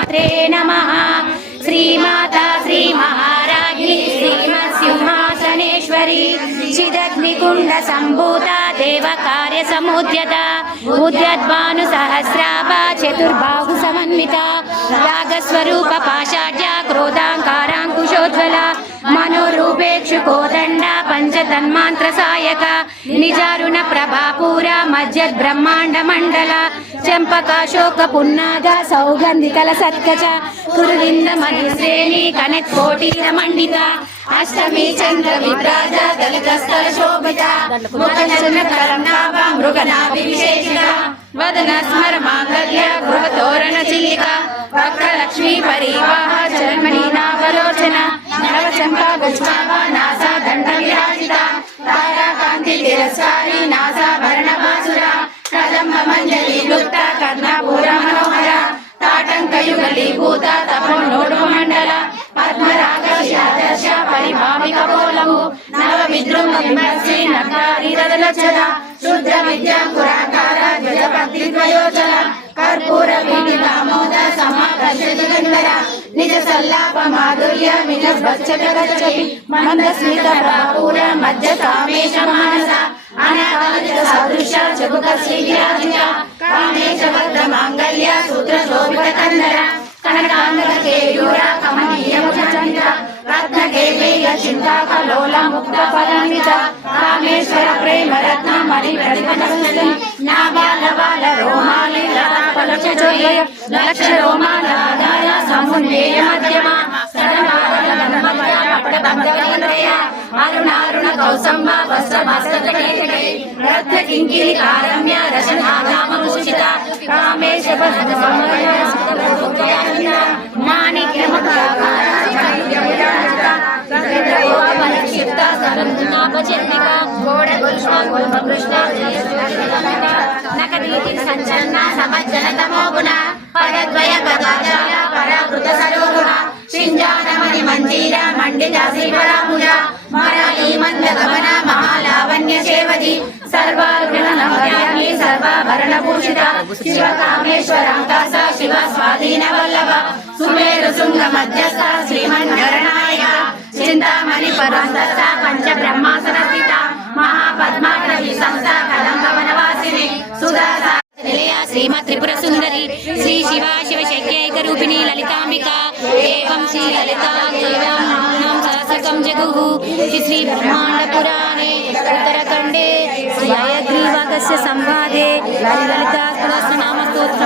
श्रीमात्रे नमः। श्रीमाता श्री महाराज्ञी श्रीमत्सिंहासनेश्वरी चिदग्निकुंड संभूता देव कार्य समुद्यता उद्यद्भानु सहस्राभा चतुर्बाहु समन्विता रागस्वरूप पाषाढ्य क्रोधांकारांकुशोज्वला मनोरूपेक्षु कोदंड पंचतन्मांत्र सायक निजारुण प्रभापूरा मज्जद ब्रह्मांड मंडल चंपकाशोक पुन्नाग सौगंधिकल सत्कच कुरुविंद मणिश्रेणी कनक कोटीर मंडित अष्टमी चंद्र विभ्राज दलितस्थल शोभिता मुखचंद्रकरनाभा मृगनाभि विशेषिता वदन स्मर मांगल्य गृह तोरण चिलिका वक्रलक्ष्मी परिवाह जन्मनी नावलोचना नव चंपा पुष्पाभा नासा दंड विराजिता तारा कांति तिरस्कारी नासा भरण बासुरा कदम्ब मंजरी लुप्ता कर्णपूर मनोहरा ताटंक युगलीभूत तपो नोड मंडल पद्मराग शादर्श परिभाविक पोलमु नव विद्रुम विमर्शी नकारी रदलचना शुद्ध विद्यांकुराकार ध्वज भक्ति द्वयोचन कर्पूर वीति दामोद समाकर्षति गंधर निज सल्लाप माधुर्य विनस बच्चत गच्छति मंद स्मित प्रपूर मध्य कामेश मानस अनावलित सदृश जगुक श्रीविराजित कामेश वद्ध मांगल्य सूत्र शोभित कंधर कनकांबर केयूर कमनीय मुखचंद्र रत्न केलेय चिंता कलोल मुक्त फलान्वित कामेश्वर प्रेम रत्न मणि प्रतिपदस्तुति नाबाल बाल रोमाली लता पलक जोय लक्ष रोमालादाय समुन्नेय मध्यमा सदमारल नममय अपड बंधवनीन्द्रिय अरुणारुण कौसंब वस्त्र मस्तक केतके रत्न किंकिरी कारम्य रसनागाम भूषित कामेश वस्त्र समय माणिक्य मुक्ताकार परिक्षिप्ता सरंजनापचर्मिका घोड़ गुल्मा कृष्णा नकदीति संचन्ना समज्जनतमो गुण पदद्वय पदाचार परावृत सरोरुह शिंजानमणि मंजीर मंडित श्रीवरामुज मराली मंद गमन महालावण्य सेवதி सर्वार्गुणनमयामि सर्वाभरण भूषिता शिव कामेश्वरांकास शिव स्वाधीन वल्लभ सुमेरु शुंग मध्यस्थ श्रीमन्नरनायक चिंतामणि परमदत्त पंच ब्रह्मासन स्थिता महापद्माटवी संस्था कदंब वनवासिनी सुधा श्रीमत् त्रिपुर सुंदरी श्री शिवा शिव शक्यैक रूपिणी ललितांबिका एवं श्री ललिता देव्यां सहस्रकं जगुः श्री ब्रह्मांड पुराणे उत्तरखंडे श्री हयग्रीवकस्य संवादे ललिता सहस्रनाम स्तोत्रम्